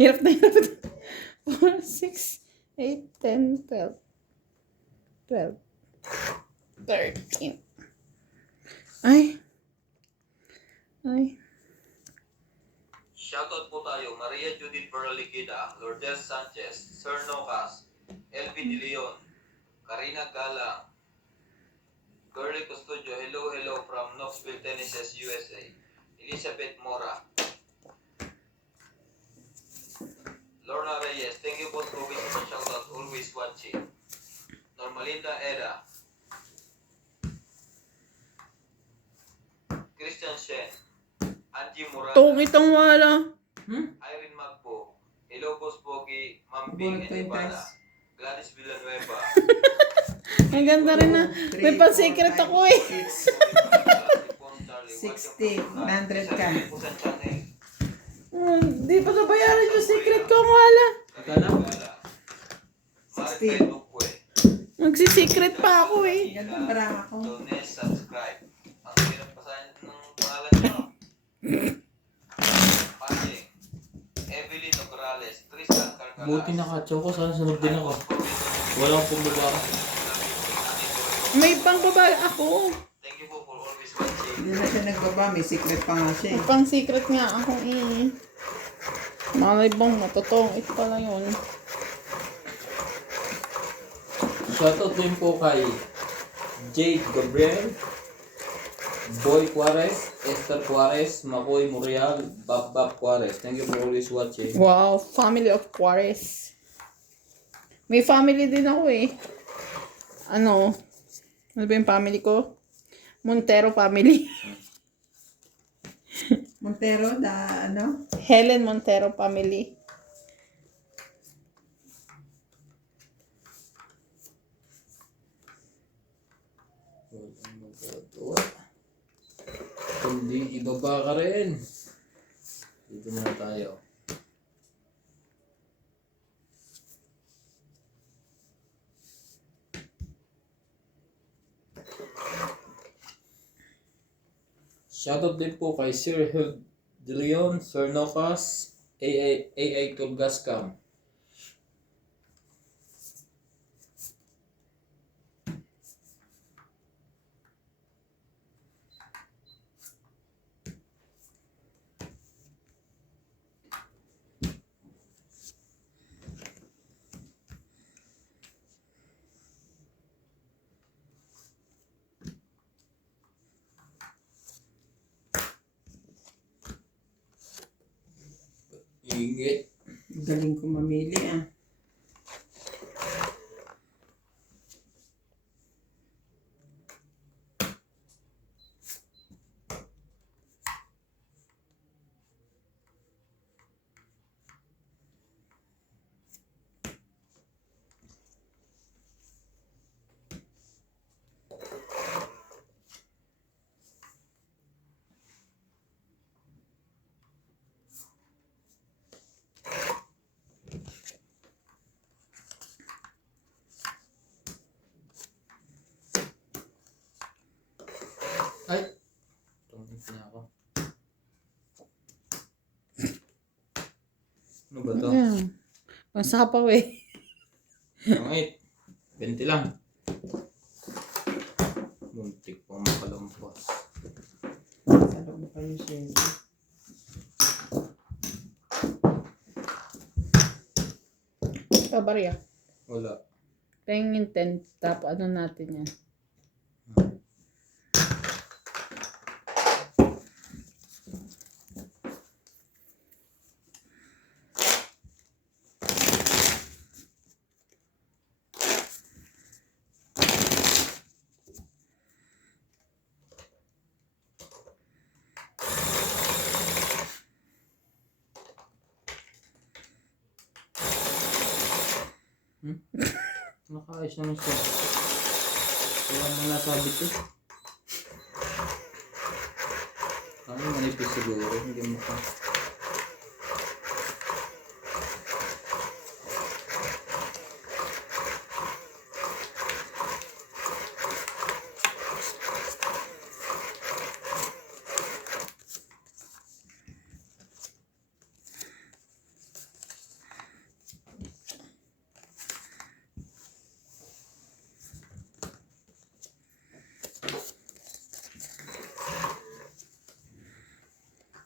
Hirap na hirap ito. 4, 6, 8, 10, 12, 12, 13. Ay. Ay. Shoutout po tayo, Maria Judith Berlikida, Lourdes Sanchez, Sir Nocas, LB De Leon, Karina Galang, Girly Custodio, hello from Knoxville, Tennessee, USA. Elizabeth Mora, Lorna Reyes, thank you po for super shoutout, always watching. Normalinda Era, Christian Shen, Angie Murana, Itong wala. Irene Magpo, hello Boss Pogi, Mamping and Ivana, Gladys Villanueva, Ang ganda rin na. May pa-secret ako eh. 60, 100 ka. Di pa nabayaran yung secret ko, wala. Magsi-secret pa ako eh. Ganun para ako. Donate, subscribe. Ang hirap pasahin ng pangalan nyo. Pajeng, Evelyn Nograles, Tristan Carcalas. Buti naka-choco, sana sunod din ako. Walang pumaba. May pang babae ako. Thank you po for always watching. Hindi na siya nagbaba, may secret pa nga siya. May pang secret nga ako eh. Malay bang matotong it pala yun. Shoutout din po kay Jade Gabriel, Boy Juarez, Esther Juarez, Makoy Murial, Bab Juarez. Thank you for always watching. Wow, family of Juarez. May family din ako eh. Ano ba yung family ko? Montero family. Montero, ano? Helen Montero family. Walang magagawa. Kundi ibaba ka rin. Dito muna tayo. Shoutout din po kay Sir Hugh De Leon, Sir Nocas, AA Tulgascam. Ingit. Galing ko mamili ah. Ay! Tumingin niya ako. Ano ba to? Ayan. Pansapaw eh. Pangit. 20 lang. Muntik pang makalampas. Sa loob pa yung share. Kabarya. Wala. Tingin 10. Tapos ano natin yan. Nakaayos naman siya. Wala mo nasabit eh. Kami manipis siguro. Hindi mo ka.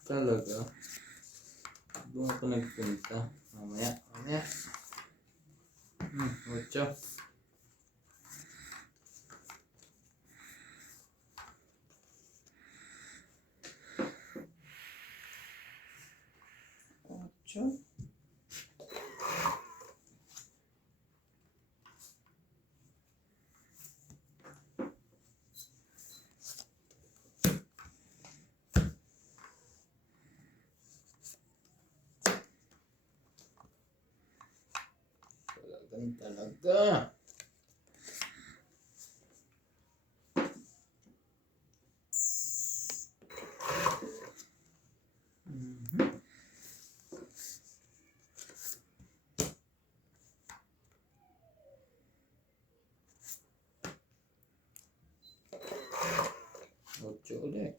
Talaga. Doon ako nagpunta. Mamaya. 8. Ocho. Talaga. Ocho ulit.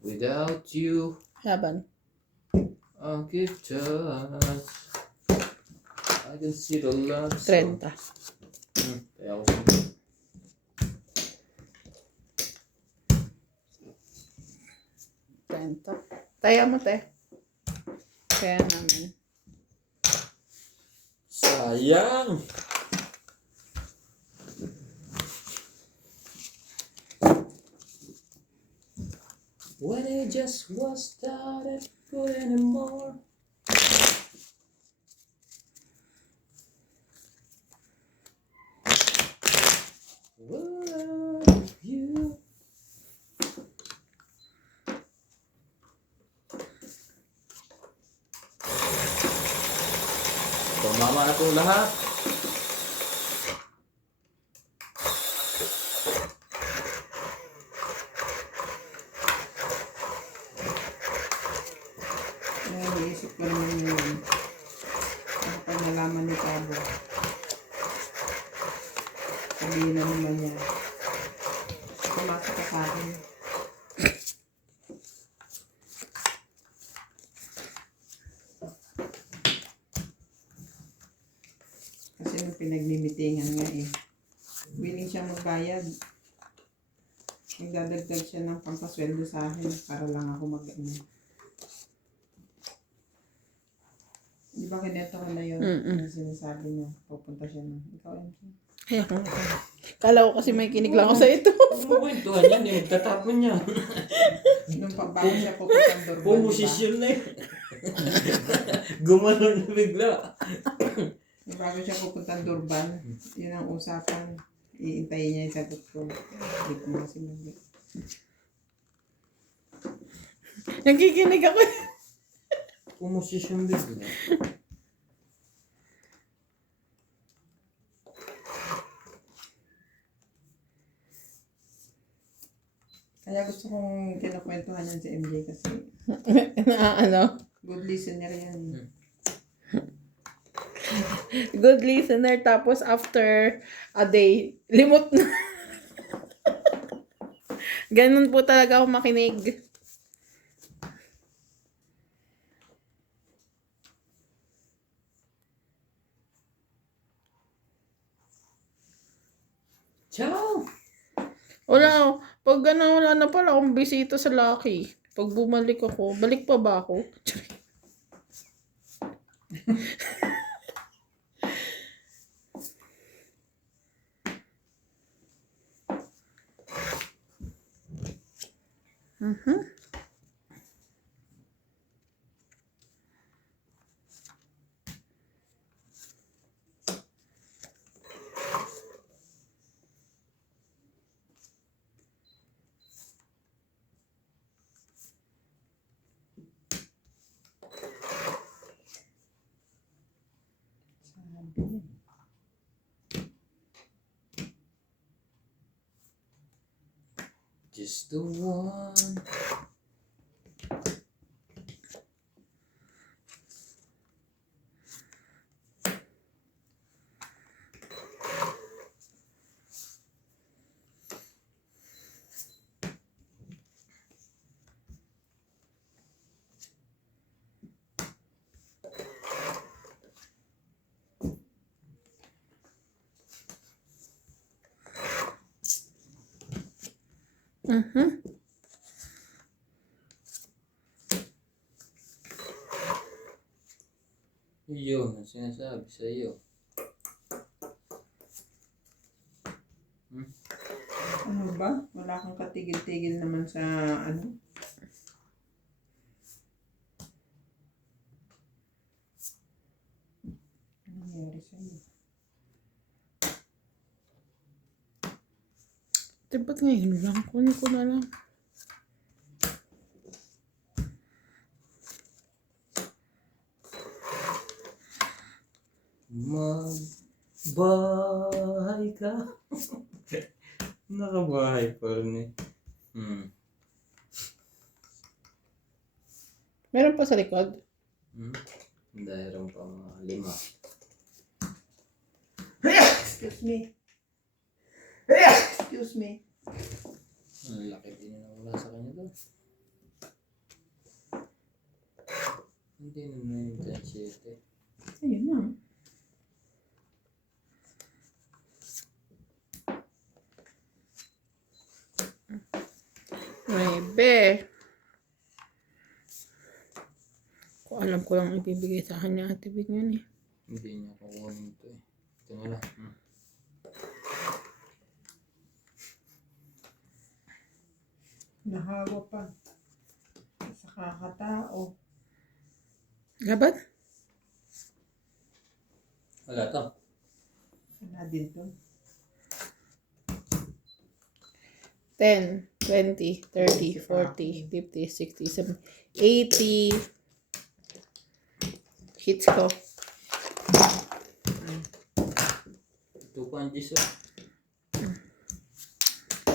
Without you, Laban. I'll give touch. I can see the love. 30. Kaya ako. 30. Taya mo, te. Kaya naman. Sayang! When it just was started good anymore. Without you. Tumama na itong lahat. Naisip ko naman yun. Kapag nalaman ni Tabo, sabihin na naman niya, pumasok ka sa akin. Kasi nung pinaglimitingan nga willing siya magbayad. Nagdadagdag siya ng pampasweldo sa akin para lang ako mag-ano. Di ba kineto ko na yun? Yung sinasabi niya, pupunta siya na. Ikaw, MJ. Kaya ko. Kala ko kasi may kinig lang ako sa ito. Kumuwentuhan yan, eh. Magtatapon niya. Nung bago siya pupuntang Durban, Pumosisyon na eh. Gumanon na bigla. Nung bago siya pupuntang Durban, yun ang usapan. Iintayin niya yung sagot ko. Hindi ko nga sinabi. Nakikinig ako. Pumosisyon bigla. Kaya gusto kong kinukwentuhan yan si MJ kasi Ano? good listener yan. Good listener. Tapos after a day, limot na. Ganun po talaga ako makinig. Ciao! Wala. Pag gano'n, wala na pala akong bisita sa Lucky. Pag bumalik ako, balik pa ba ako? Just the one. Yun ang sinasabi sa iyo. Ano ba? Wala kang katigil-tigil naman sa ano? Ano nangyari sa'yo? Ba't ngayon lang? Kunin ko na lang. Magbahay ka. Nakabahay pa rin eh. Meron pa sa likod. Dahil pa mga 5. Excuse me. Excuse me. Ang laki din na wala sa kanya doon. Hindi naman yung 17. Ayun na. Maybe. Kung alam ko lang ibibigay sa kanya Ate Bing yun eh. Hindi niya kukunin ito eh. Ito na lang. Nahawa pa. Sa kakatao. Laban? Wala to. Wala din to. 10, 20, 30, 40, 50, 60, 70, 80. Hits ko. 2 punches oh.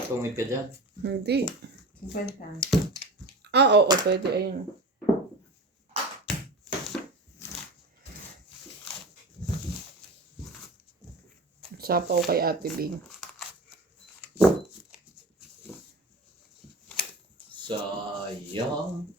Tumid ka dyan. Hindi. 50. Oo, pwede. Ayun. Sapaw kay Ate Bing. Sayang.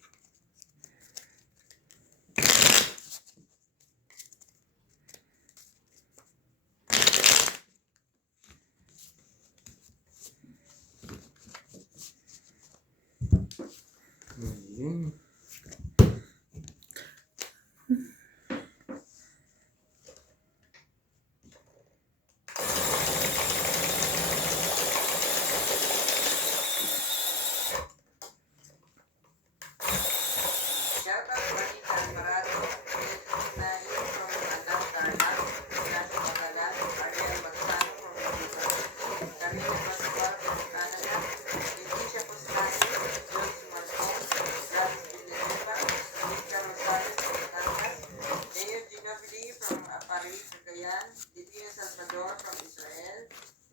Ayun.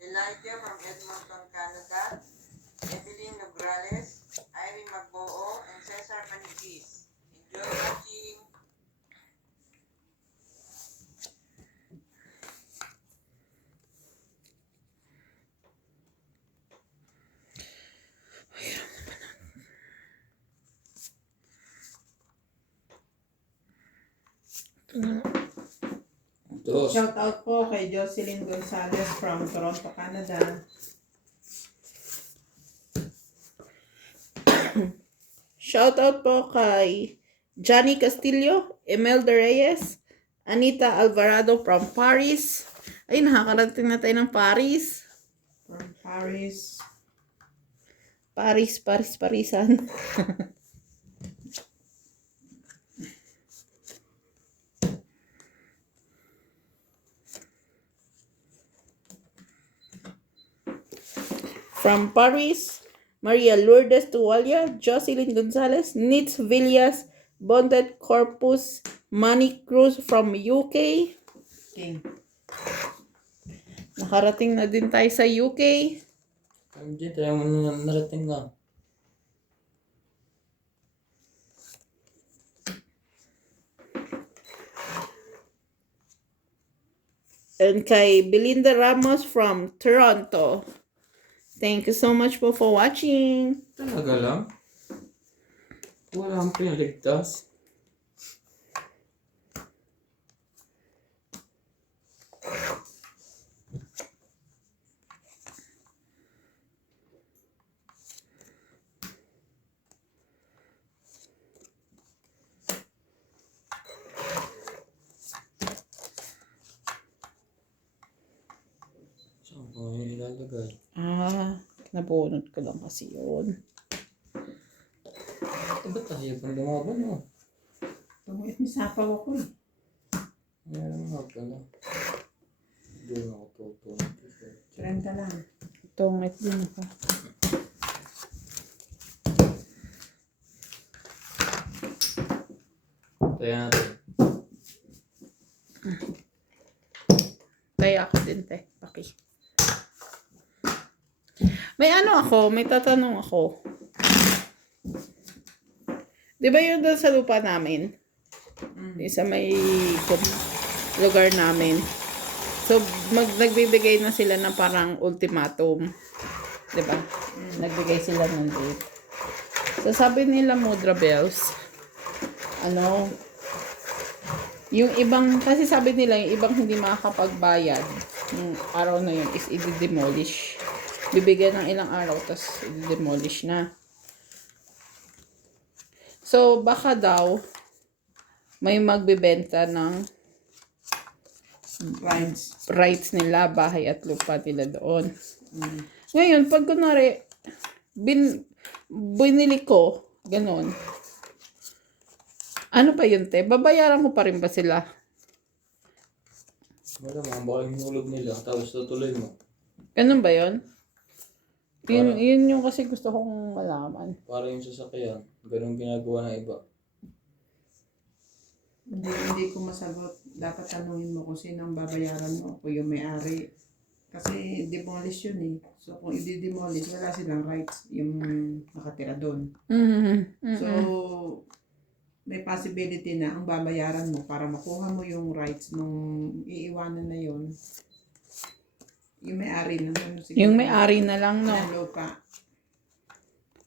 Elijah from Edmonton, Canada, Evelyn Nograles, Irene Magboo, and Cesar Manigis. Enjoy watching. Dos. Shout out po kay Jocelyn Gonzalez from Toronto, Canada. Shout out po kay Johnny Castillo, Imelda Reyes, Anita Alvarado from Paris. Ay, nakakarating na tayo ng Paris. From Paris. Parisan. From Paris, Maria Lourdes Tuwalia, Jocelyn Gonzalez, Nitz Villas, Bonded Corpus, Manny Cruz from UK. King. Nakarating na din tayo sa UK. Hindi, tayo mo na narating na. And kay Belinda Ramos from Toronto. Thank you so much po for watching. Talaga lang? Wala akong pinaligtas. Saan ko yung ilalagay? Nabunot ko lang kasi yun. Ito ba tayo pang lumaban mo? Tumuit may sapaw ako eh. Meron nga pala. Doon ako tutulog. Tren ka lang. Tungit din ako. Tayo natin. Kaya ako din, te. Paki. May may tatanong ako. Di ba yun doon sa lupa namin? Sa may lugar namin. So, nagbibigay na sila ng parang ultimatum. Di ba? Nagbigay sila ng date. So, sabi nila Mudra Bells, yung ibang, kasi sabi nila, yung ibang hindi makakapagbayad, yung araw na yun is i-demolish. Bibigyan ng ilang araw, tapos i-demolish na. So, baka daw, may magbibenta ng rights nila, bahay at lupa nila doon. Ngayon, pag kunwari, binili ko, ganon. Ano pa yun, te? Babayaran ko pa rin ba sila? Wala mga baka hinulog nila, tapos tutuloy mo. Ganun ba yun? Yun yung kasi gusto kong malaman. Para yung sasakyan, ganun ginagawa ng iba. Hindi ko masagot. Dapat tanungin mo kung sino ang babayaran mo. Kung yung may-ari. Kasi demolish yun eh. So kung i-demolish, wala silang rights yung nakatira doon. So, may possibility na ang babayaran mo para makuha mo yung rights nung iiwanan na yun. Yung may-ari na. Yung may-ari na lang, no? Na lupa.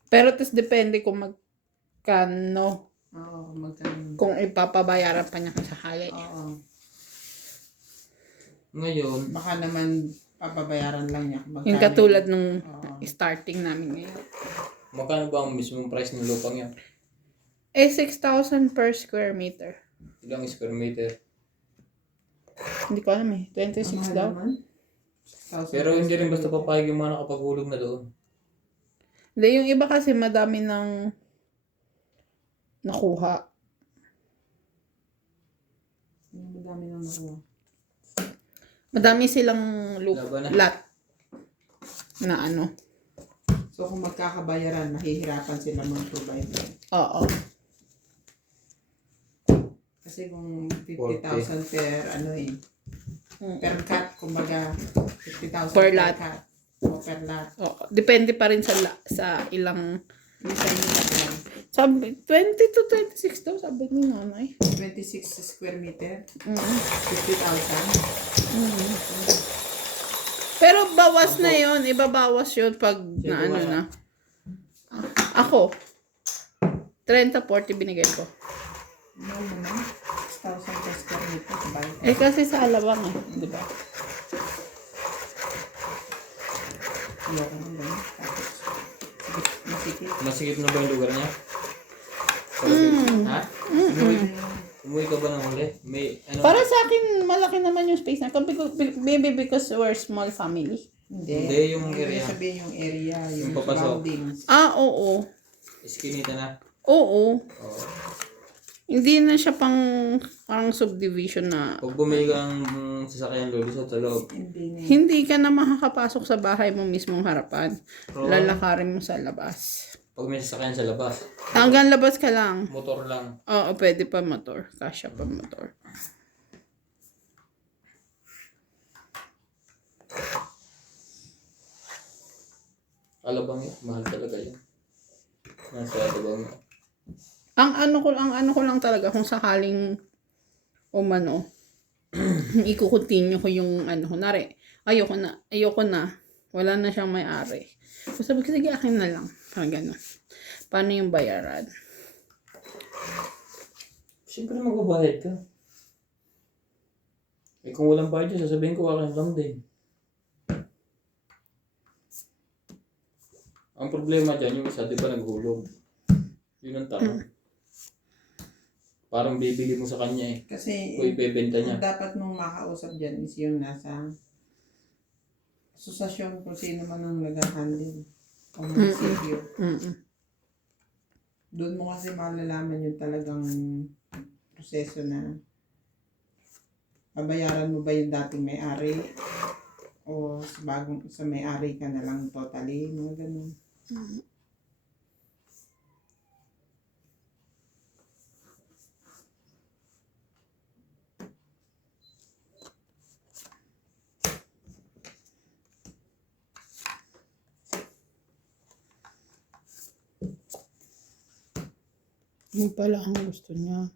Pero tas depende kung magkano. Oo, magkano. Kung ipapabayaran pa niya kung sakali. Oo. Ngayon, Baka naman papabayaran lang niya. Magkano Yung katulad nung Oo. starting namin ngayon. magkano ba ang mismong price ng lupang yan? 6,000 per square meter. Ilang square meter? Hindi ko alam eh. 26 Mahal daw. naman. 1,000 Pero hindi rin basta papayag yung mga nakapaghulog na doon. Hindi, yung iba kasi madami ng nakuha. Madami nang nakuha. Madami silang Laban na. lot na So kung magkakabayaran, mahihirapan sila mag-provide. Oo. Kasi kung 50,000 per per cut, kumbaga 50,000 Per lot. cut. O per lot. Oo. Depende pa rin sa ilang Minsan yung lang. sabi 20 to 26 daw sabi ni nanay. 26 square meter, 50,000. Pero bawas na yon, ibabawas yun pag na Sino ba? na. Ako 30-40 binigay ko. Mahal naman. 6,000 per square meter. Sabay. Kasi sa alawang di ba? Ayoko nang ganun. Tapos, masikip. Masikip na ba yung lugar niya? Ha? Umuwi ka ba ng huli? May ano? Para sa akin malaki naman yung space na maybe because we're small family. Hindi, yung area. Sabihin yung area, yung Yung papasok. surroundings. Oo. Iskinita na. Oo. Oo. Hindi na siya parang subdivision na Pag bumili ka ng sasakyan lulusot sa loob. Hindi na. hindi ka na makakapasok sa bahay mo mismong harapan. Oo. Lalakarin mo sa labas. Pag may sasakyan sa labas, Hanggang labas ka lang. motor lang. Oo, pwede pa motor. Kasya pa motor. Alabang yun. Mahal talaga yun. Nasa alabang yun. Ang ano ko lang talaga kung sakaling umano, i-continue ko yung ano, kunwari, ayoko na, wala na siyang may-ari. So sabi ko, sige, akin na lang. Parang gano'n. Paano yung bayaran? Siyempre magbabayad ka. Eh kung walang bayad yun, sasabihin ko akin lang din. Ang problema dyan, yung isa, di ba naghulog? Yun ang tama. Parang bibili mo sa kanya eh. Kasi Kung ibebenta niya. ang dapat mong makausap dyan is yung nasa asosasyon kung sino man ang nag-handle o munisipyo. Mm-mm. Doon mo kasi malalaman yung talagang proseso na babayaran mo ba yung dating may-ari o sa may-ari ka na lang totally, mga ganun. Yun pala ang gusto niya.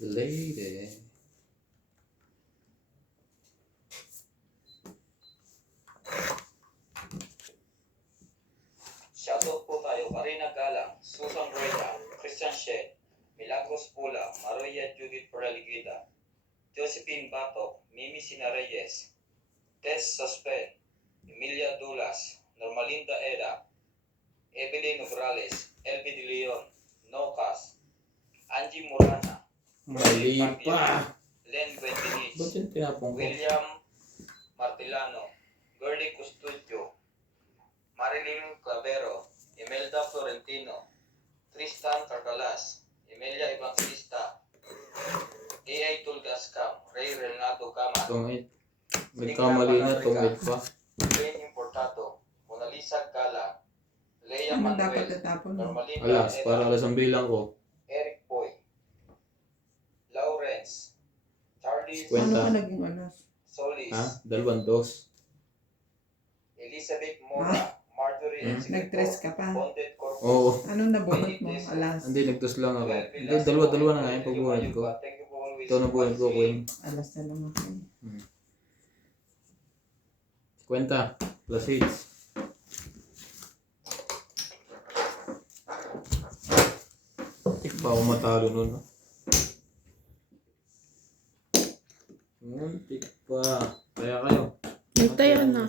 Lady. Shoutout po tayo, Karina Galang, Susan Reda, Christian Shed, Milagros Pula, Maria Judith Paraligida, Josephine Batok, Mimi Sina Reyes, Tess Sospen, Emilia Dulas, Normalinda Eda, Evelyn Nograles, LB De Leon, Nocas, Angie Murana, Mali pa. Len Ba't Bendinis, yung tinapong ko? William Martilano, Gurley Custodio, Marilyn Clavero, Imelda Florentino, Tristan Carcalas, Emilia Evangelista, A.I. Tulgascam, Ray Renato Camal, Tungit. Nagkamali na, tungit pa. Jane Importato, Mona Lisa Gala, Leia Ano dapat Manuel, natapon mo? Normalinda Alas, Eda, para alas ang bilang ko. Eric Boy, Lawrence, Charlie Kwenta. Ano ka naging alas? Solis, Ha? 2. Elizabeth Mora, Marjorie Nag-dress ka pa? Bonded Corpus, Oo. Anong nabunot mo? Alas. Hindi, nagtos lang ako. Hindi, dalawa na nga yung pagbuhat ko. Thank you for always Ito na buhat ko, Queen. Alas na lang ako. Kwenta. Plus 6. Pa ako matalo nun. No? Muntik pa. Kaya kayo. Hintayan na.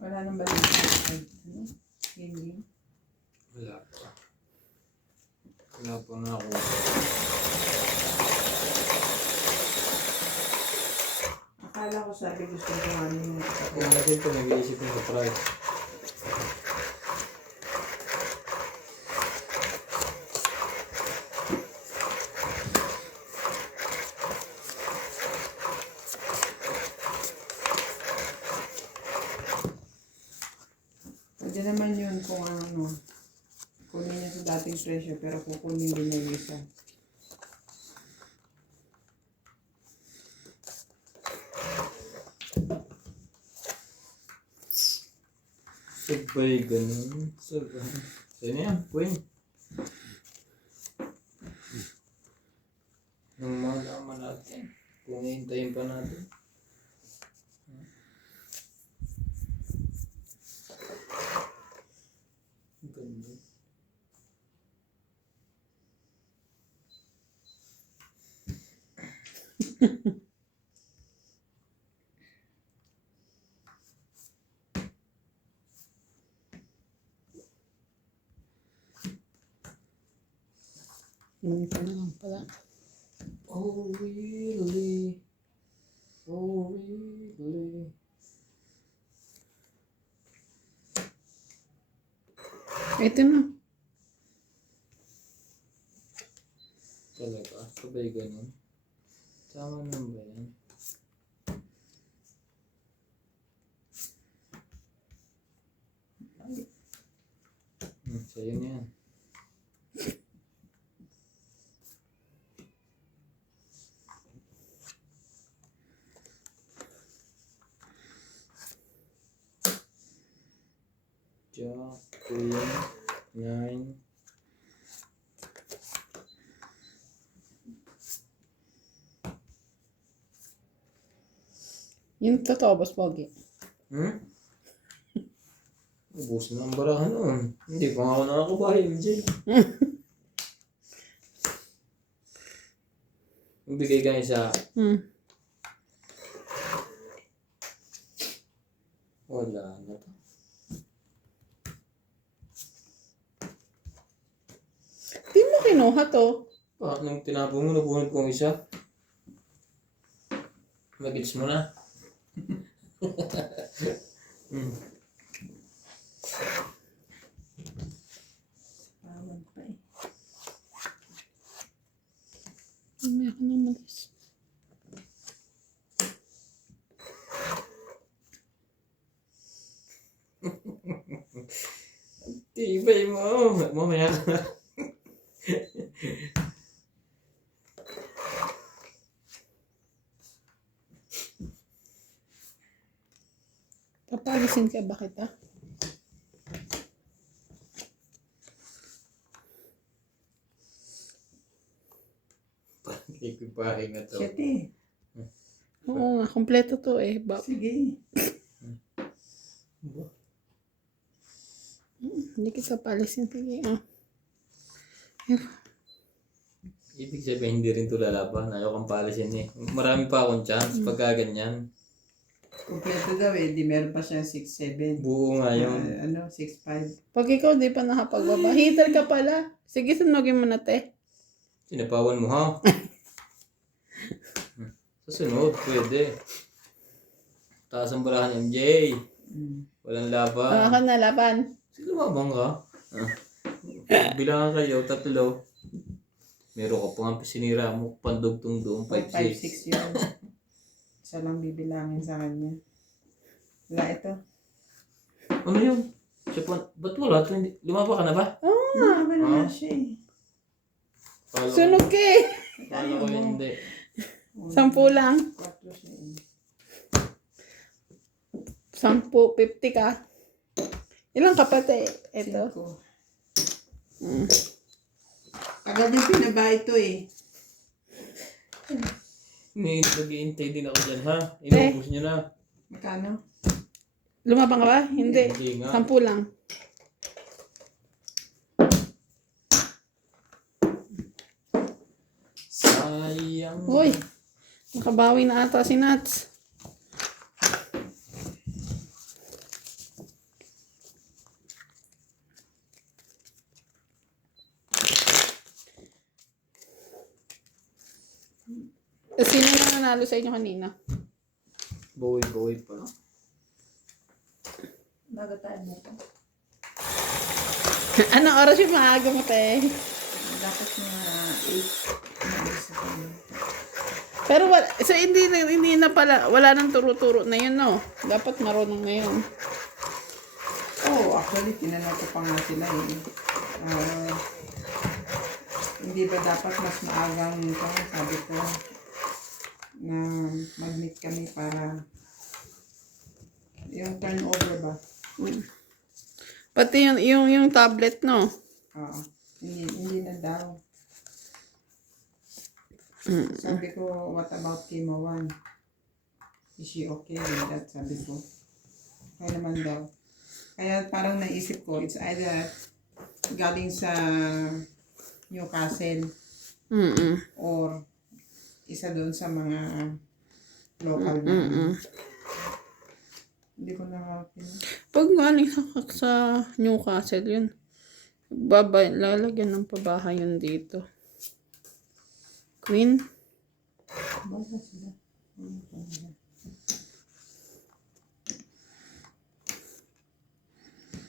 Wala nang balita. Ano? Hindi. Wala pa. Wala pa na ako. Akala ko sabi gusto ko ano yung Kung natin ito, nag-iisip ng surprise. pwede naman yun kung ano. Kunin niya sa dating presyo pero kukunin din niya yung isa. Sabay ganun. Sabay. Saan yan? Queen. Nung malaman natin. Kung hihintayin pa natin. Ang ganda. Hindi pa naman pala. Oh really? Oh really? Sabay ganun. Tama naman ba yan? Sa'yo na yan. Jack, Queen, 9. Yung totoo, Boss Pogi. Ubus na ang barahan noon. Hindi pa nga ako nakakabahay, MJ. Magbigay ka isa. Wala na to. Di mo kinuha to. Bakit nung tinapon mo, nabunod kong isa? Magits mo na. Bawal pa eh. May ako nang malis. Tibay mo. Mamaya ka na. Papalisin ka ba kita? Ipipahin na to. Shit eh. Oo nga, kompleto to eh. Sige. Hindi kita palisin. Sige, Ibig sabihin, hindi rin to lalaban. Ayaw kang palisin eh. Marami pa akong chance pagka ganyan. Kompleto daw eh. Di meron pa siya 6'7". Buo nga yun. 6'5". Pag ikaw di pa nakapagbaba, heater ka pala. Sige, sunugin mo na, te. Sinapawan mo ha? Sa sunod, pwede. Taas ang barahan, MJ. Walang laban. Ako na, laban. Sige, lumabang ka. Bilangan kayo, 3. Meron ka pa nga sinira mo, pandugtong doon, 5'6". 5'6" yun. Isa lang bibilangin sa kanya. Wala ito. Ano yun? Siya pa, ba't wala ito? Lumaba ka na ba? Oo Ano nga. naman siya eh. Sunog ka eh. Kala ko hindi. 10 lang. 4 siya eh. 10, 50 ka. Ilang ka pa, te? Ito. 5. Agad yung pinaba ito eh. Nag-iintay din ako dyan ha. Inubos nyo na. Magkano? Lumabang ka ba? Hindi. Hindi nga. 10 lang. Sayang. Uy. Nakabawi na ata si Nats. Sino na nanalo sa inyo kanina? Boy pa. Nagataan mo pa. Anong oras yung maaga mo, te? Dapat mga 8. Pero wala, so hindi na pala, wala nang turo-turo na yun, no? Dapat marunong na yun. Oh, actually, tinanong ko pa nga sila eh. Hindi ba dapat mas maagang ito? Sabi ko, na mag-meet kami para yung turnover ba? Pati yung tablet, no? Oo. Hindi na daw. Sabi ko, what about Kimo 1? Is she okay with that? Sabi ko. Kaya naman daw. Kaya parang naisip ko, it's either galing sa Newcastle or isa doon sa mga local na. Hindi ko nakakita. Pag galing sa Newcastle, yun. Lalagyan ng pabahay yun dito. Queen. Basta sila.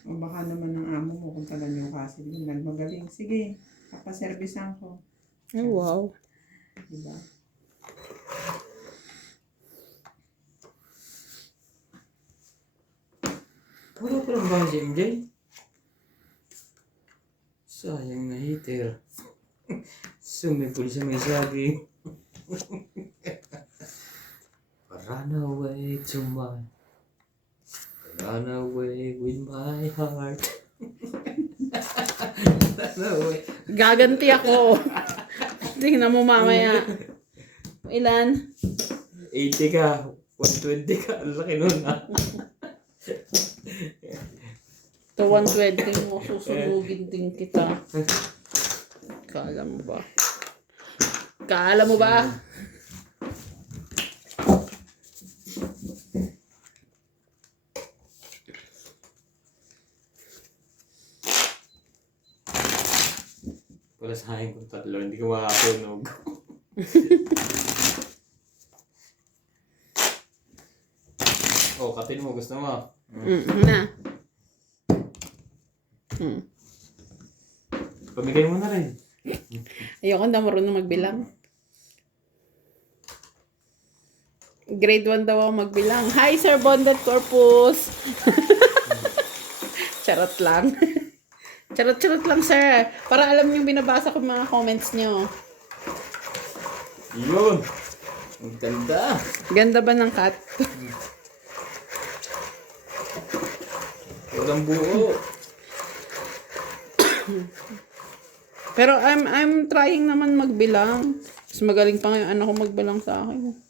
O baka naman ang amo mo kung taga Newcastle yun. Nagmagaling. Sige, kapaservisan ko. Ay, wow. Diba? Wala pa lang ba si MJ? Sayang na hitter. Sumipol sa may saging. Run away to my... Run away with my heart. Run away. Gaganti ako. Tingnan mo mamaya. Ilan? 80 ka. 120 ka. Ang laki nun ah. To 120 mo, susunugin din kita. Kala mo ba? Kala mo ba? Wala sa akin kung tatlo. Hindi ko makasunog. Oh, katin mo. Gusto mo? Na. Pamigay mo na rin. Ayoko na marunong magbilang. Grade 1 daw ako magbilang. Hi, Sir Bonded Corpus! Charot lang. Charot lang, sir. Para alam yung binabasa ko mga comments nyo. Yun! Ang ganda! Ganda ba ng cat? Walang buo. Pero I'm trying naman magbilang. Mas magaling pa ngayon anak ko magbilang sa akin.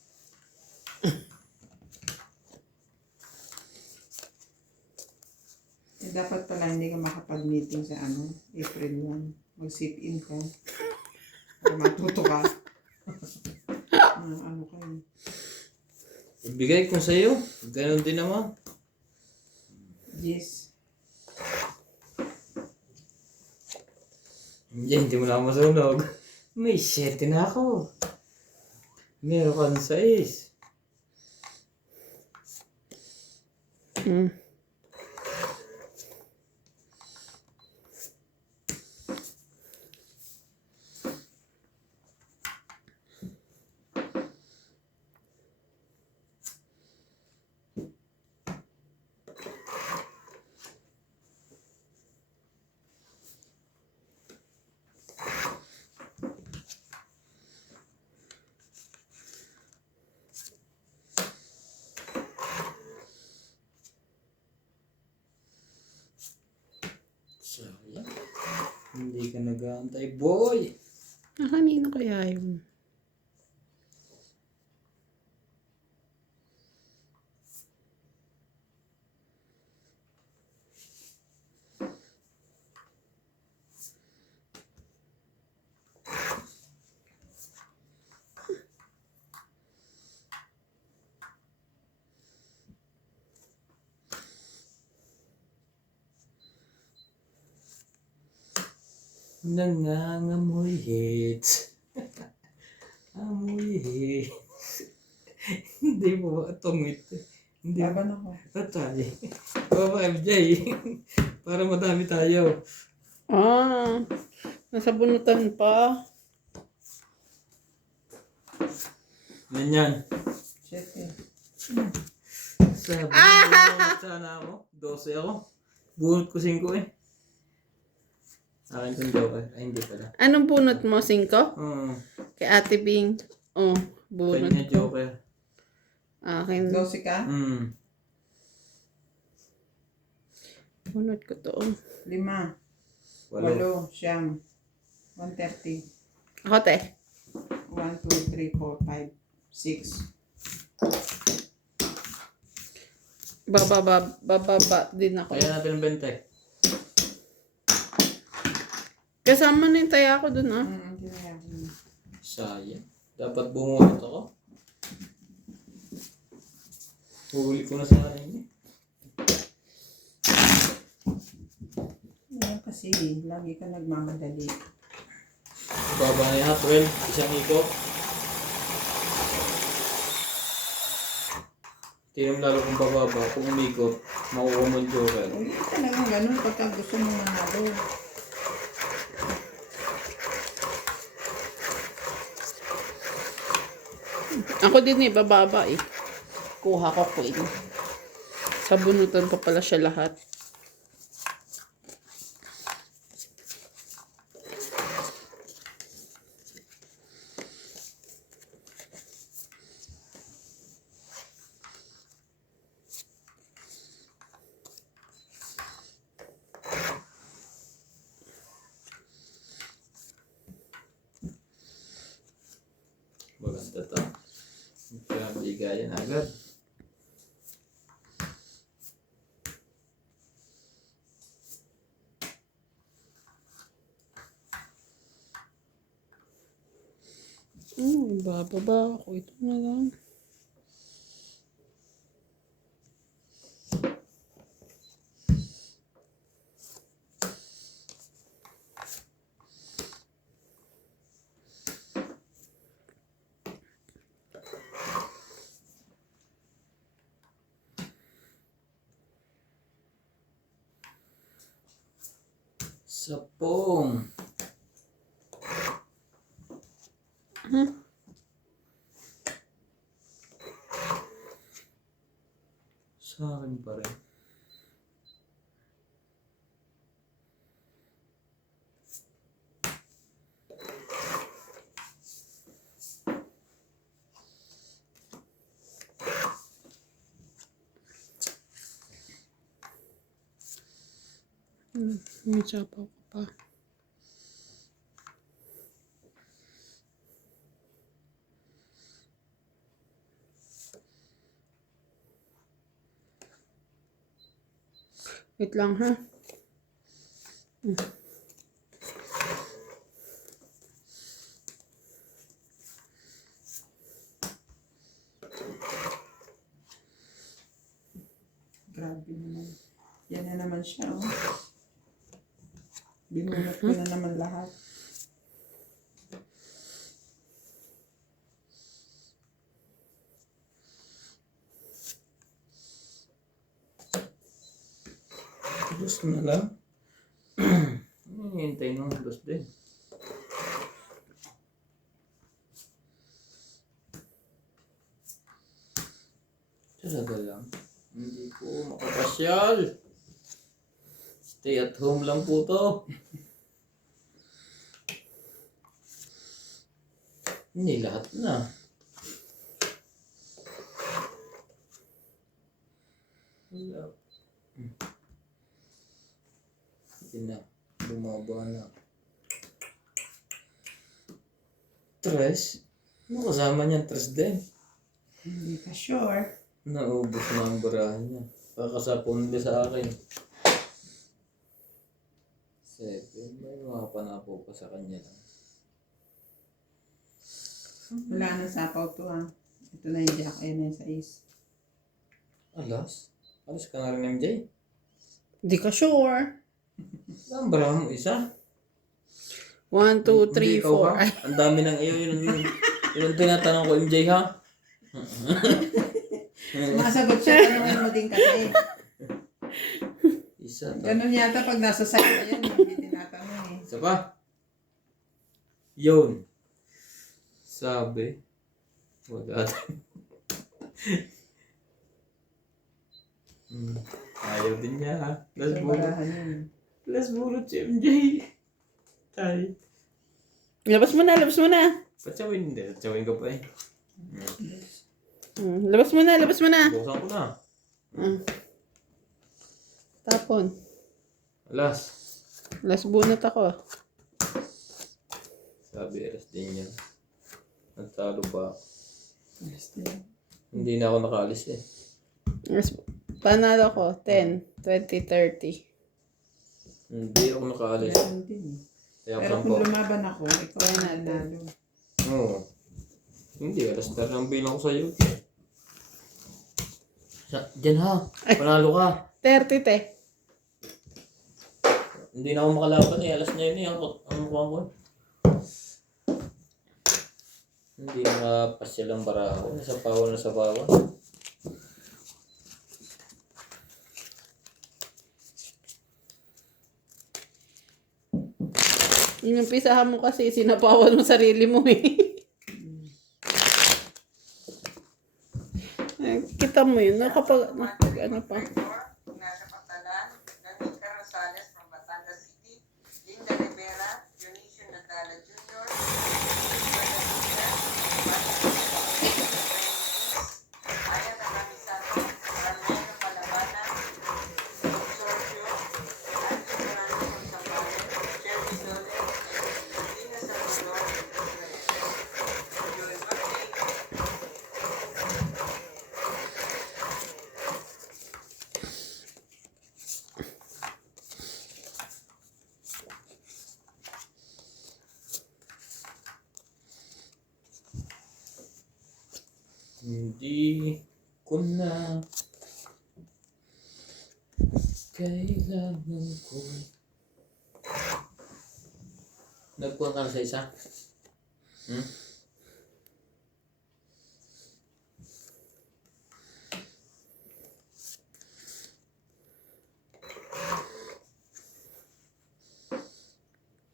Dapat pala hindi ka makapag-meeting sa April 1. Mag-sit-in ka. Para matuto ka. Kayo. Ibigay ko sa'yo. Ganon din naman. Yes. Hindi mo na ako masunog. May 7 na ako. Meron ka ng 6. Sayang. Hindi ka nag-aantay, boy. Kanino kaya yun? Nangangamoy hits. Amoy hits. Hindi mo ba tungit? Hindi mo. Laban ako. Tatay. Baba MJ. Para madami tayo. Nasa bunutan pa. Ganyan. 7. Sabi mo, sana ako. 12 ako. Bunot ko 5 eh. Akin itong joker. Ay, hindi pala. Anong bunot mo? 5? Kay Ate Bing. Oh, bunot Kanya ko. joker. Akin. 12 ka? Bunot ko to. 5. 8. 8. Siyam. 130. Ako, te. 1, 2, 3, 4, 5, 6. Bababa din ako. Kaya natin ang 20. Kasama na yung taya ko dun, Sayang. Dapat bumunot ako. Huli ko na sa akin eh. Ayan kasi, lagi ka nagmamadali. Baba na yan, 12. Isang ikot. Tingnan lalo kung bababa. Kung umikot, makukuha mo yung joker. Hindi talagang ganun pagka gusto mo manalo. Ako din eh, bababa eh. Kuha ko queen. Sabunutan pa pala siya lahat. Maganda to. Kaya bigayan agad. Bababa ako. Ito na lang. Sapong. Sa akin pa rin. May sapaw ko pa. Wait lang ha. Grabe naman. Yan na naman siya, oh. Binunot ko na naman lahat. Gusto na lang. Hintay nung dos din. Talaga lang. Hindi po makapasyal. Stay at home lang po to. Hindi lahat na. Wala. Hindi na. Bumaba na. Tres? Ano kasama niyan? Tres din. Hindi ka sure. Naubos na ang barahan niya. Kakasapon din sa akin. 7. May mga panapo pa sa kanya lang. Wala na sapaw to, ha. Ito na yung jack. Ayan na yung sais. Alas? Alas ka na rin, MJ? Di ka sure. Ang barahan mo isa? 1, 2, 3, Hindi ikaw, 4. ha? Ay, Ang dami ng iyo. Yun ang tinatanong ko, MJ, ha? Masagot siya, tanongin mo din kasi. Isa to. Ganun yata pag nasa site na yan, hindi tinatanong eh. Isa pa? Yun. Sabi. Wala. Ayaw din niya, ha? Plus Sa bulot. barahan yun. Plus bulot si MJ. Tay. labas mo na, labas mo na. Patsawin hindi. Patsawin ka pa eh. Labas mo na, labas mo na. Buksan ko na. Tapon. Alas. Last bunot ako. Sabi, alas din niya. Nagtalo pa. Yes, din. Hindi na ako nakaalis eh. Panalo ko. 10, 20, 30. Hindi ako nakaalis. Ganun din eh. Kaya Pero po. kung lumaban ako, ikaw ay nanalo. Oo. Hindi, alas na lang bilang ko sa'yo. Diyan ha. Panalo ka. 30, te. Hindi na ako makalaban eh. Alas na yun eh. Ang mukha ko. Hindi na mapasya lang bara ako. Nasa pawan na sa pawan. Yung pisahan mo kasi, sinapawan mo sarili mo eh. Kita mo yun, nakapag ano pa. Ignacio Patalan, Danica Rosales from Batangas City, Linda Rivera, Dionisio Nadala Jr., Aya Nagamisato, Carmelo Palabana, Consorcio, Angie Morales from Zambales, Shelby Dole, and Medina Salvador from Israel. Your birthday. Hindi ko na kailangan ko. Nagkuha ka na sa isa? Hmm?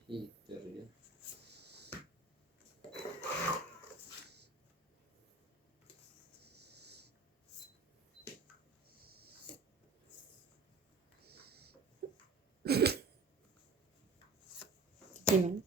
Heater yun. Yun.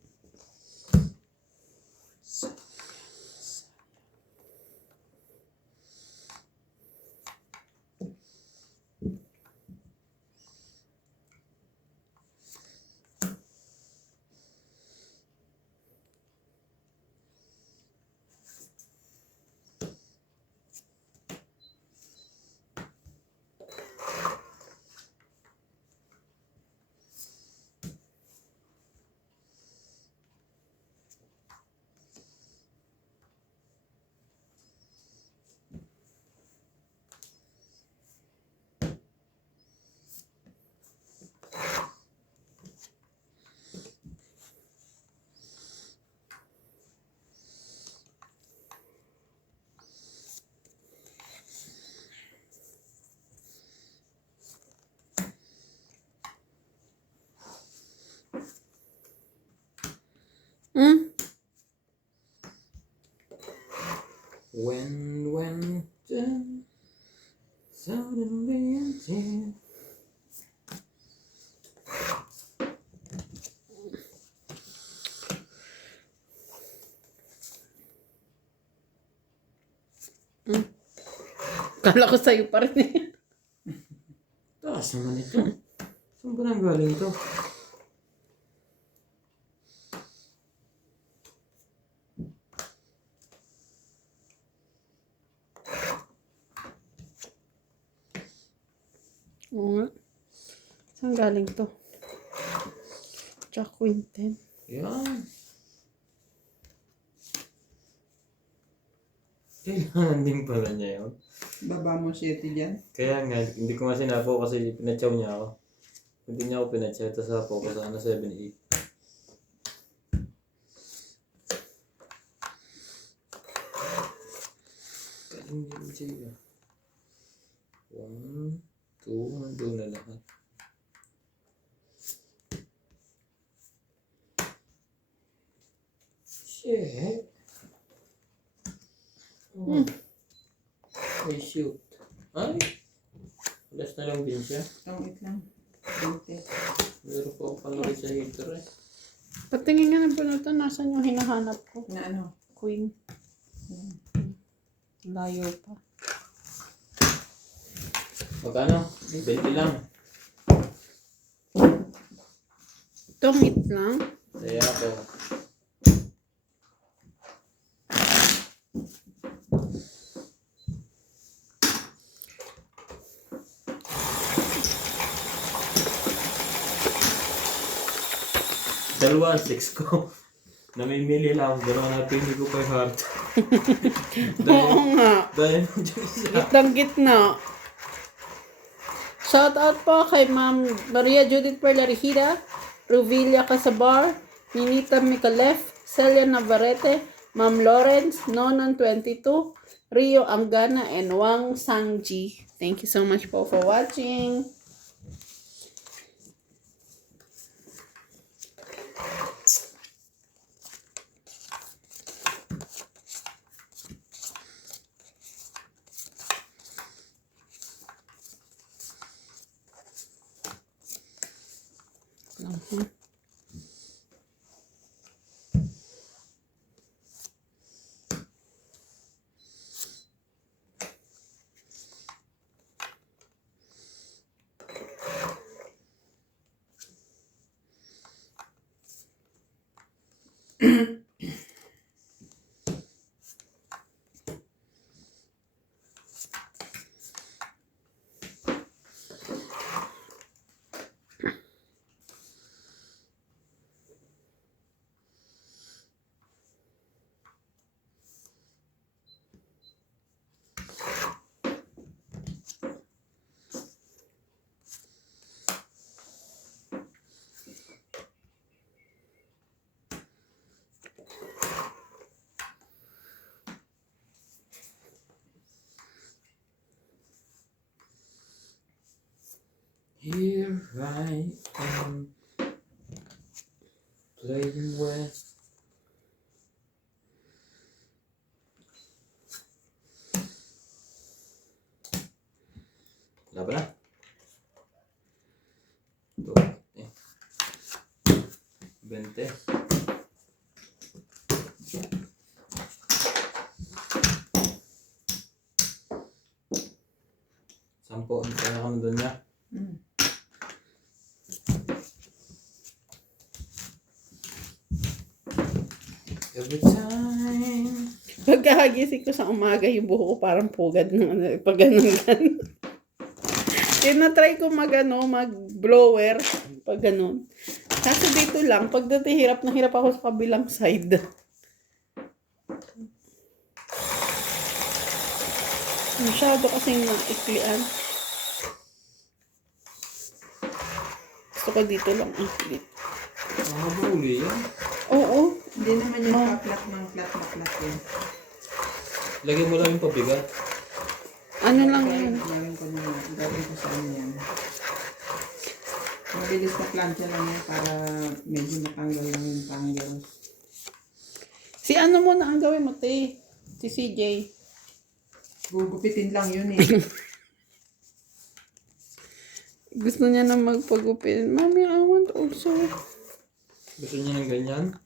Hmm? When suddenly empty. Kala ko sa'yo pa rin eh. Taas naman ito. Saan ba nang galing ito? Oo nga. Saan galing to? Jack Quinten. Yan. Kailangan din pala niya yun. Baba mo 7 dyan. Kaya nga, hindi ko nga sinapo kasi pinatsaw niya ako. Hindi niya ako pinatsaw, tapos sapo ko sa 7-8. Galing din siya. 1, 2, nandun na lahat. Shit. Oh. Ay, shoot. Ay! Last na lang din siya. Tangit lang. 20. Meron pa akong palagay sa heater eh. Patingin nga na po na ito. Nasaan yung hinahanap ko? Na ano? Queen. Layo pa. Magkano? 20 lang. Tungit lang. Kaya ako. Dalawa ang 6 ko. Namimili lang. Dalawa na pili ko pa yung heart. Oo nga. Dahil nandiyan isa. Gitang gitna. Shout out po kay Ma'am Maria Judith Perlarihida, Ruvilia Casabar, Ninita Mikalef, Celia Navarrete, Ma'am Lawrence, Nonon 22, Rio Angana, and Wang Sangji. Thank you so much po for watching. Here I am playing with. Laban na. Ito. 20. Sampo. Ano kaya kami doon niya? Every time. Pagkagising ko sa umaga, yung buho ko parang pugad ng ano, pag ganun. Tinatry ko mag-blower, pag ganun. Kaso dito lang, pag dati hirap na hirap ako sa kabilang side. Masyado kasing naiklian. Gusto ko dito lang. Dito. Nakabuli yan. Oo. Hindi naman yung pa-flat ng flat na flat yun. Lagyan mo lang yung pabigat. Ano lang yun? Gawin ko na gawin ko sa ano yan. Mabilis na plancha lang yan para medyo matanggal lang yung tangles. Si ano mo na ang gawin mo, te? Si CJ. Gugupitin lang yun eh. Gusto niya na magpagupit. Mami, I want also. Gusto niya ng ganyan?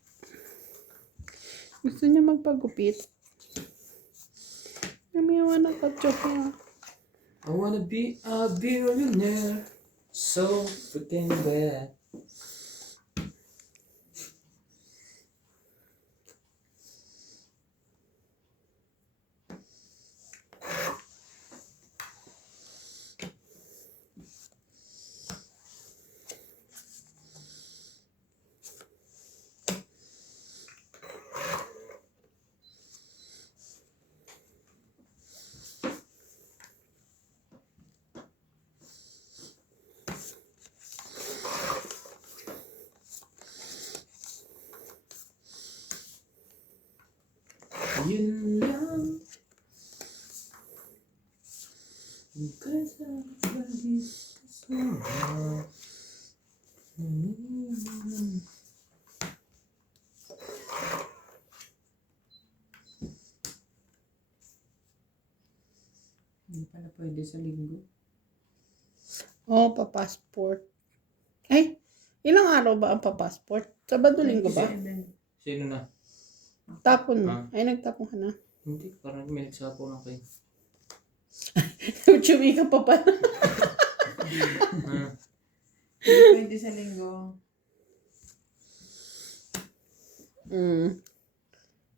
Gusto niya magpagupit. Mami, I wanna cut your hair. I wanna be a billionaire. So freaking bad. Yun lang. Kasi lagi kasama. Hindi pala pwede sa linggo. Oh, pa-passport. Ay, ilang araw ba ang pa-passport? Sabado linggo ba? 27. Sino na? Tapon mo. Ah. Ay, nagtapon ka na. Hindi, parang may nagsapo lang kayo. Chumi ka pa pala. Hindi pwede sa linggo.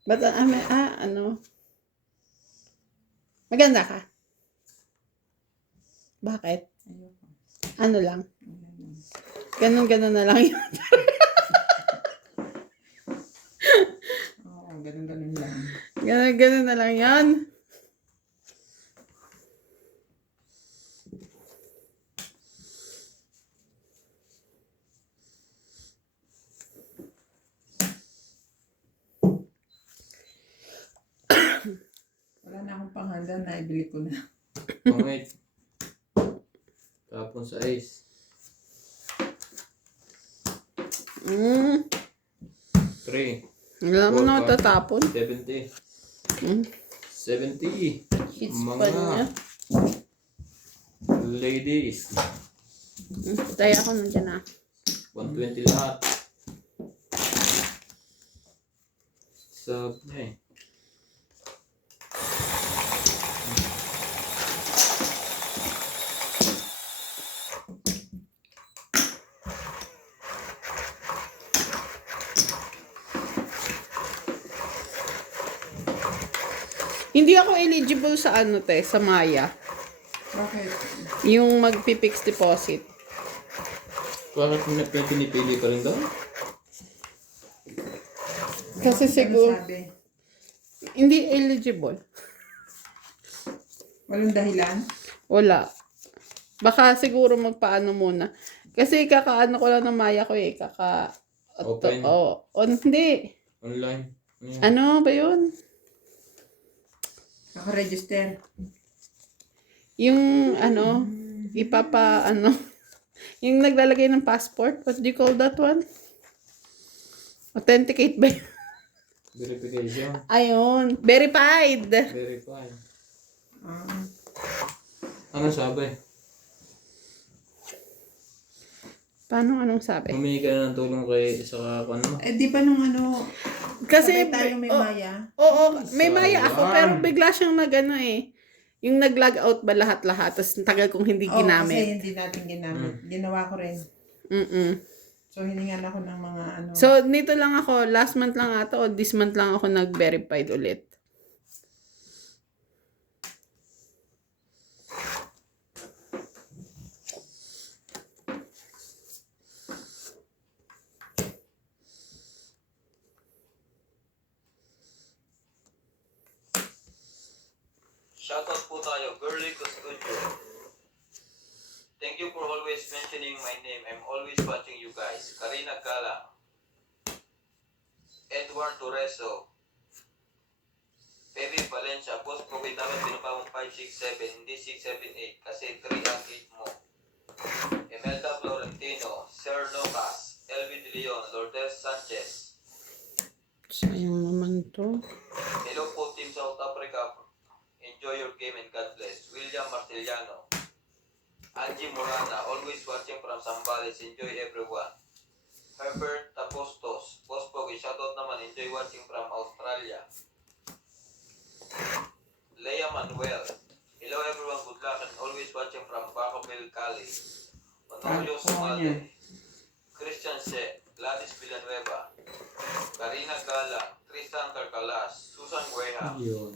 Ba't, ano? Maganda ka? Bakit? Ayoko. Ano lang? Ayun. Ganon-ganon na lang yun. Oo, ganun-ganun lang. Ganon-ganon na lang yan. Wala na akong panghanda, naibili ko na. Pangit. Tapon sa ice. 3. 3. Alam mo na 4, matatapon. 70. 70. Hits Mga pa niya. ladies. Tayo ako nandiyan na. 120 lahat. Sub na eh. Hindi ako eligible sa ano te, sa Maya. Bakit? Yung magpi-fix deposit. Bakit pinipili pa rin daw? Kasi Bakit siguro, ano sabi? hindi eligible. Walang dahilan? Wala. Baka siguro magpaano muna. Kasi kakaano ko lang ng Maya ko eh. Open. Hindi. Online. Ano yun? Ano ba yun? Naka-register. Yung ano, yung naglalagay ng passport. What do you call that one? Authenticate ba yun? Verification. Ayun. Verified. Verify. Ah. Ano sabi? Paano anong sabi? Humingi ka na ng tulong kay sa ano mo. Eh, di ba nung ano, Kasi, sabay tayo may Maya? Oo, may Maya ako, Sayang. pero bigla siyang nagano eh. Yung nag-log out ba lahat-lahat, tapos tagal kong hindi Oo, kasi ginamit. hindi natin ginamit. Ginawa ko rin. Mm-mm. So, hiningan ako ng mga ano. So, nito lang ako, last month lang ata, o this month lang ako nag-verified ulit. Shoutout po tayo, Girly Custodio. Thank you for always mentioning my name. I'm always watching you guys. Karina Galang. Edward Torreso. Baby Valencia. Post COVID namin pinapawang 567, hindi 678 kasi 3 ang hit mo. Imelda Florentino. Sir Nocas. Elvin De Leon. Lourdes Sanchez. Sayang naman to. Hello po Team South Africa. Enjoy your game and God bless. William Martiliano. Angie Morana, always watching from Zambales. Enjoy everyone. Herbert Tapostos. Pospog, shoutout naman. Enjoy watching from Australia. Leia Manuel. Hello everyone, good luck and always watching from Bacoville, Cali. Honorio Sumalde. Christian Se. Gladys Villanueva. Karina Galang. Tristan Carcalas. Susan Gueja. Yun.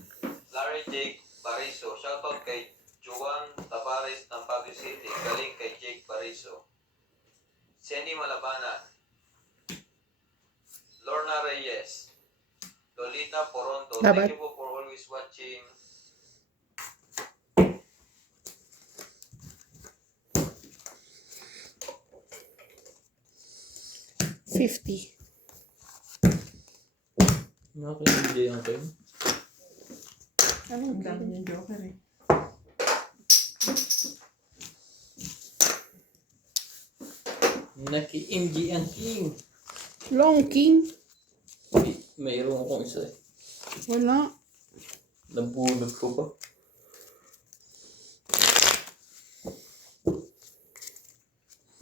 Larry Jake Bariso. Shoutout kay Juan Tavares ng Baguio City. Galing kay Jake Bariso. Senny Malabanan. Lorna Reyes. Lolita Porondo. Dapat. Thank you po for always watching. $50. Nakaka-enjoy ang kayo. Ang dami niyang joker eh. Naki-enjoy ang king. Long king? Mayroon akong isa eh. Wala. Nabulog ko ba?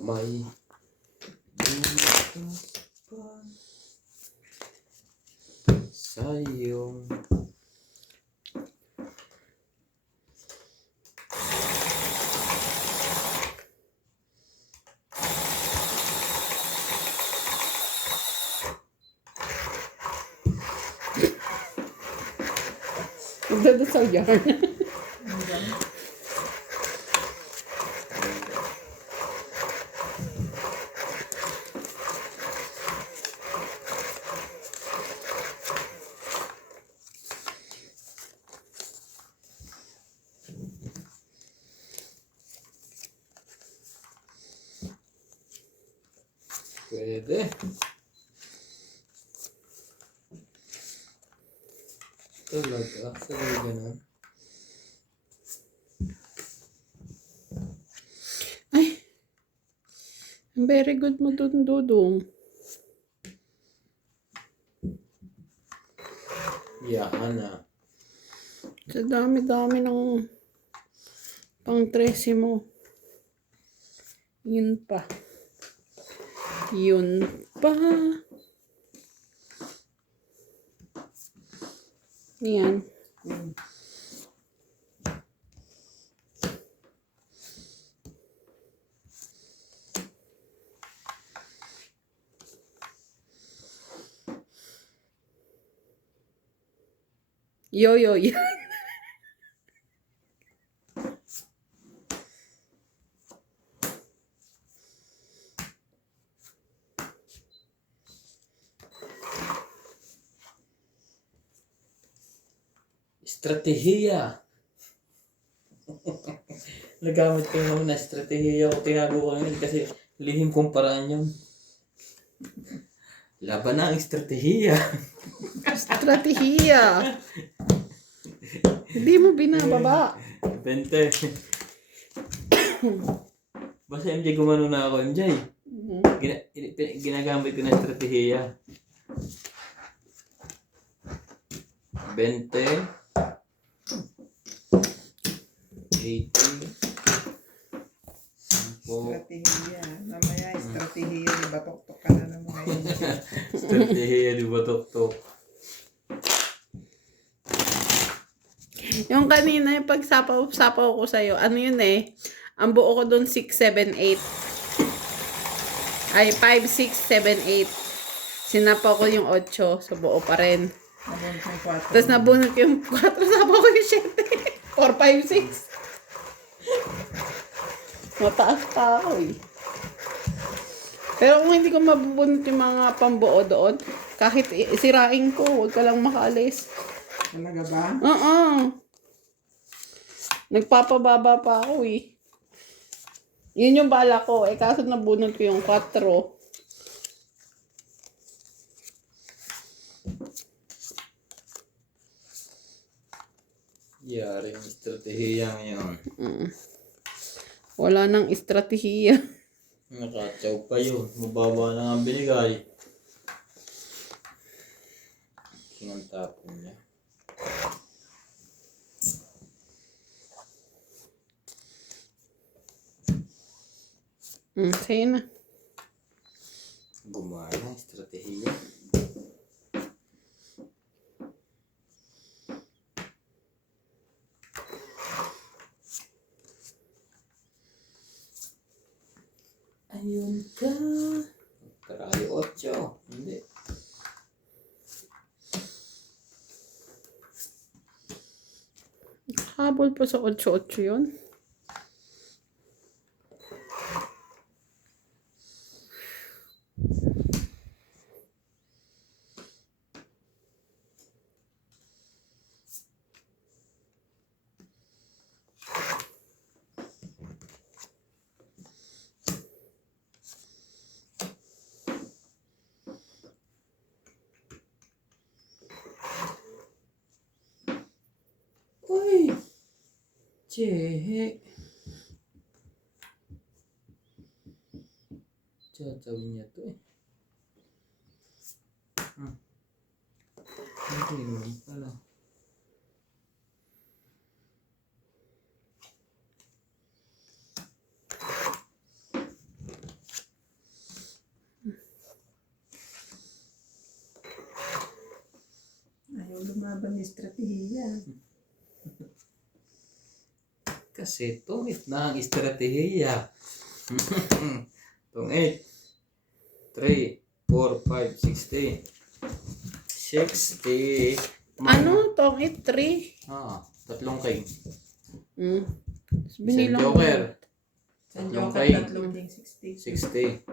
May bukas pa sa'yong Magdadasal yarn. pwede. Talaga ganun. Ay. Very good mo dun, Dudong. Yan na. Sa dami-dami ng pang 13 mo. Yun pa. Yun pa. Yan. Yo, yo, yo. Estratehiya. Nagamit ko naman na estratehiya ko. Tinago ko ngayon kasi lihim kong paraan yun. Laban na ang estratehiya. Estratehiya. Hindi mo binababa. 20. Basta MJ, gumano na ako, MJ. Ginagamit ko na estratehiya. 20. 80. 10. Estratehiya. Mamaya, estratehiya. Di ba, tok-tok ka na naman ngayon. Estratehiya, di ba, tok-tok? Yung kanina, yung pagsapaw-sapaw ko sa'yo, ano yun eh, ang buo ko dun 6, 7, 8. Ay, 5, 6, 7, 8. Sinapaw ko yung 8, so buo pa rin. Nabunot may 4. Tapos nabunot ko yung 4, sapaw ko yung 7. 4, 5, 6. Mataas pa ako eh. Pero kung hindi ko mabubunot yung mga pambuo doon, kahit sirain ko, huwag ka lang makaalis. Talaga ba? Nagpapababa pa ako eh. Yun yung bala ko. Eh, kaso nabunot ko yung 4. Yari yung estratehiya ngayon. Wala nang estratehiya. Nakatsaw pa yun. Mababa na ang binigay. Tingnan tapon niya. Sa'yo na. Gumana, estratehiya. Ayun ka. Karali 8. Hindi. Habol pa sa 8-8 yun. Uy! Chehe. Tatawin niya to eh. Hindi naman pala. Ayaw lumaban ng estratehiya. Kasi tungit na ang estratehiya. Tungit. 3, 4, 5, 60. 60. Ano? Tong 3. Tatlong king. Binilang Isang joker. San Tatlong Joker, kay. 3 king 60. 60.